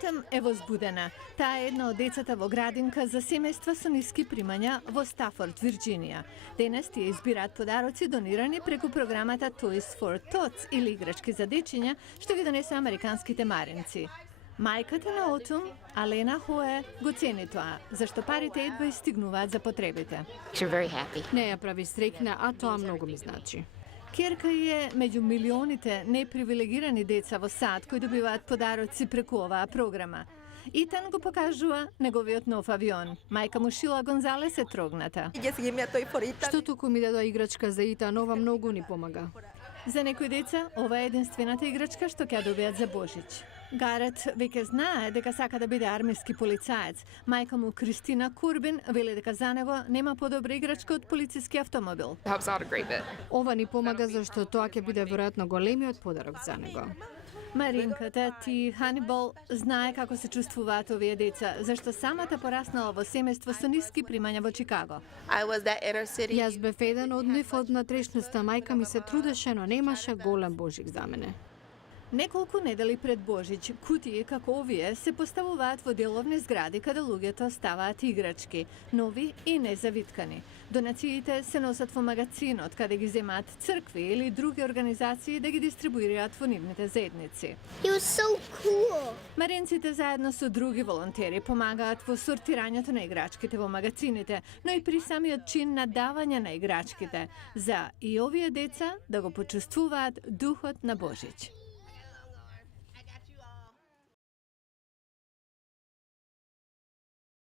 Потем е возбудена. Таа е една од децата во градинка за семејства со ниски примања во Стафорд, Вирџинија. Денес тие избираат подароци донирани преку програмата Toys for Tots или играчки за дечиња, што ги донесе американските маринци. Мајката на Отум, Алена Хое, го цени тоа, зашто парите едва и стигнуваат за потребите. Не ја прави среќна, а тоа многу ми значи. Керка е меѓу милионите непривилегирани деца во САД кои добиваат подароци преку оваа програма. Итан го покажува неговиот нов авион. Мајка му Шила Гонзалес е трогната. Што туку ми даде играчка за Итан, ова многу ни помага. За некои деца, ова е единствената играчка што ќе добијат за Божич. Гарет веќе знае дека сака да биде армиски полицаец. Мајка му Кристина Курбин вели дека за него нема подобра играчка од полициски автомобил. Ова ни помага зашто тоа ќе биде веројатно големиот подарок за него. Маринката Ти Ханибал знае како се чувствуваат овие деца, зашто самата пораснала во семејство со ниски примања во Чикаго. Јас бев еден од нив од натрешноста, мајка ми се трудеше, но немаше голем Божик за мене. Неколку недели пред Божич, кутии како овие се поставуваат во деловни згради каде луѓето ставаат играчки, нови и незавиткани. Донациите се носат во магазинот каде ги земаат цркви или други организации да ги дистрибуираат во нивните заедници. Маринците заедно со други волонтери помагаат во сортирањето на играчките во магазините, но и при самиот чин на давање на играчките, за и овие деца да го почувствуваат духот на Божич.